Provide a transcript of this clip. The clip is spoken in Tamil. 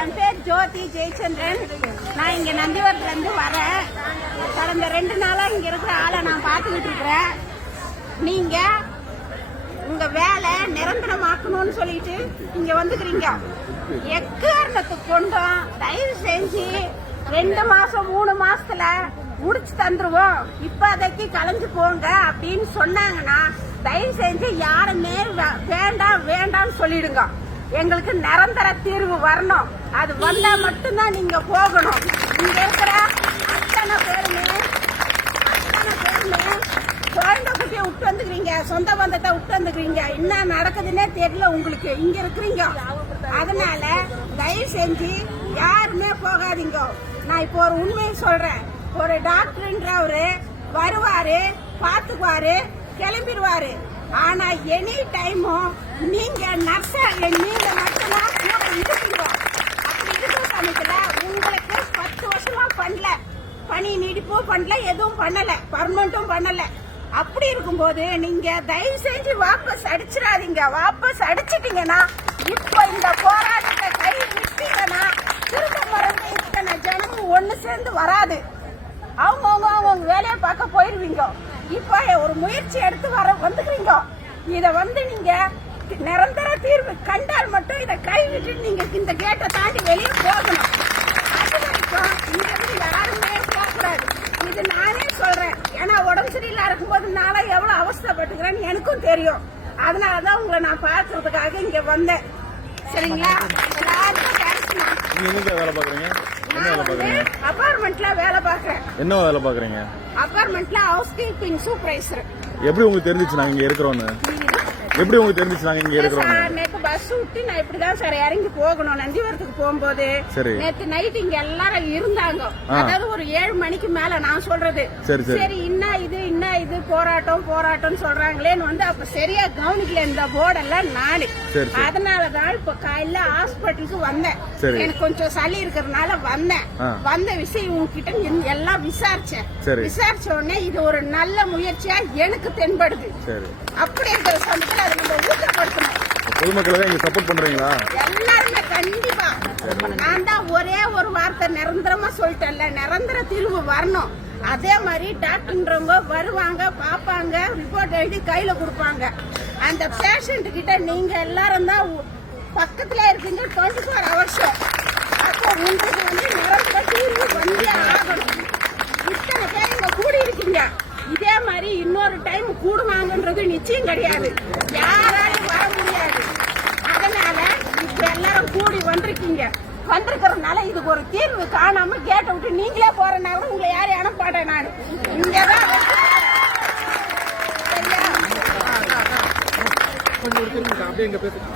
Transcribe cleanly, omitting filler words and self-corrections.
என் பேர் ஜோதி ஜெயச்சந்திரன். நான் இங்க நந்திவரத்துல இருந்து வரேன். கடந்த 2 நாளா இங்க இருக்கிற ஆளை நான் பார்த்துக்கிட்டு இருக்கிறேன். நீங்க உங்க வேலை நிரந்தரமாக்கணும்னு சொல்லிட்டு இங்க வந்துக்கிறீங்க. எக்காரணத்துக்கு கொண்டும் தயவு செஞ்சு 2 மாசம் 3 மாசத்துல முடிச்சு தந்துருவோம், இப்போதைக்கு கலைஞ்சு போங்க அப்படின்னு சொன்னாங்கன்னா தயவு செஞ்சு யாருமே வேண்டாம் வேண்டாம்னு சொல்லிடுங்க. எங்களுக்கு நிரந்தர தீர்வு வரணும். அது வந்தா மட்டும்தான் நீங்க போகணும். இங்க இருக்கிற அத்தனை பேருமே குழந்தை குட்டியை விட்டு வந்துக்கிறீங்க, சொந்த பந்தத்தை விட்டு வந்துக்கிறீங்க. என்ன நடக்குதுன்னே தெரியல உங்களுக்கு. இங்க இருக்கிறீங்க. அதனால தயவு செஞ்சு யாருமே போகாதீங்க. நான் இப்போ ஒரு உண்மையை சொல்றேன். ஒரு டாக்டர்ன்றவரு வருவாரு, பாத்துக்குவாரு, கிளம்பிடுவாரு. ஆனா எனி டைமும் நீங்க நர்ஸா நீங்க நர்ஸெல்லாம் இருக்கீங்க. அப்படி இருக்கிற சமயத்துல உங்களுக்கு 10 வருஷமா பண்ணல, பணி நீடிப்பும் பண்ணல, எதுவும் பண்ணல, பர்மனண்டும் பண்ணல. அப்படி இருக்கும்போது நீங்க தயவு செஞ்சு வாபஸ் அடிச்சிடாதீங்க. வாபஸ் அடிச்சிட்டீங்கன்னா இப்ப இந்த போராட்டத்தை கை விட்டீங்கன்னா திரும்ப மறந்து இத்தனை ஜனமும் ஒண்ணு சேர்ந்து வராது. அவங்க வேலையை பார்க்க போயிருவீங்க. இப்ப ஒரு முயற்சி எடுத்து வந்துக்கிறீங்க. இத நீங்க நிரந்தர தீர்வு கண்டால் மட்டும் இதை கைவிட்டு நீங்க இந்த கேட்டை தாண்டி வெளியே போகணும். அது வரைக்கும் இங்க இருந்து யாருமே போகக்கூடாது. இது நானே சொல்றேன். ஏன்னா உடம்பு சரியில்லா இருக்கும்போது நாளா எவ்வளவு அவஸ்தைப்பட்டுக்கிறேன்னு எனக்கும் தெரியும். அதனாலதான் உங்களை நான் பார்க்கறதுக்காக இங்க வந்தேன். சரிங்களா? எல்லாருக்கும் தேங்க்ஸ்மா. வேலை பாக்குறீங்க? அபார்ட்மெண்ட்ல வேலை பாக்குறேன். என்ன வேலை பாக்குறீங்க? அபார்ட்மெண்ட்ல ஹவுஸ் கீப்பிங் சூப்பர்வைசர். எப்படி உங்களுக்கு தெரிஞ்சிச்சு நாங்க இங்க இருக்கிறோம்னு? எப்படி உங்களுக்கு தெரிஞ்சிச்சு நாங்க இங்க இருக்கிறோம்? நேத்து பஸ் விட்டு நான் இப்படிதான் சார் இறங்கி போகணும். நந்திவரத்துக்கு போகும்போது நேத்து நைட் இங்க எல்லாரும் இருந்தாங்க. அதாவது ஒரு 7 மணிக்கு மேல நான் சொல்றது. சரி என்ன இது போராட்டம் சொல்றாங்களேன்னு அப்ப சரியா கவனிக்கல இந்த போர்டெல்லாம் நானு. அதனாலதான் இப்ப காலையில ஹாஸ்பிட்டலுக்கு வந்தேன். எனக்கு கொஞ்சம் சளி இருக்கிறதுனால வந்தேன். வந்த விஷயம் உங்ககிட்ட எல்லாம் விசாரிச்சேன். விசாரிச்ச உடனே இது ஒரு நல்ல முயற்சியா எனக்கு தென்படுது. அப்படி இருக்கிற சமயத்துல அதை நம்ம ஊக்கப்படுத்தணும். பொதுமக்களை இங்க சப்போர்ட் பண்றீங்களா? எல்லாருமே கண்டிப்பா. நான் தான் ஒரே ஒரு வார்த்தை நிரந்தரமா சொல்லிட்டேன்ல, நிரந்தர தீர்வு வரணும். அதே மாதிரி டாக்டர்ன்றவங்க வருவாங்க, பாப்பாங்க, ரிப்போர்ட் எழுதி கையில கொடுப்பாங்க. அந்த பேஷண்ட் கிட்ட நீங்க எல்லாரும் தான் பக்கத்துல இருக்கீங்க 24 hours. அப்போ உங்களுக்கு நிரந்தர தீர்வு வந்தே ஆகணும். இத்தனை பேர் இங்க கூடி இருக்கீங்க. இதே மாதிரி இன்னொரு டைம் கூடுவாங்கன்றது நிச்சயம் கிடையாது. யாராலும் வர முடியாது. அதனால இப்ப எல்லாரும் கூடி வந்திருக்கிறதுனால இதுக்கு ஒரு தீர்வு காணாம கேட்ட விட்டு நீங்களே போறனால உங்களை யாரையும் அனுப்பாட்டேன். நான் இங்கதான்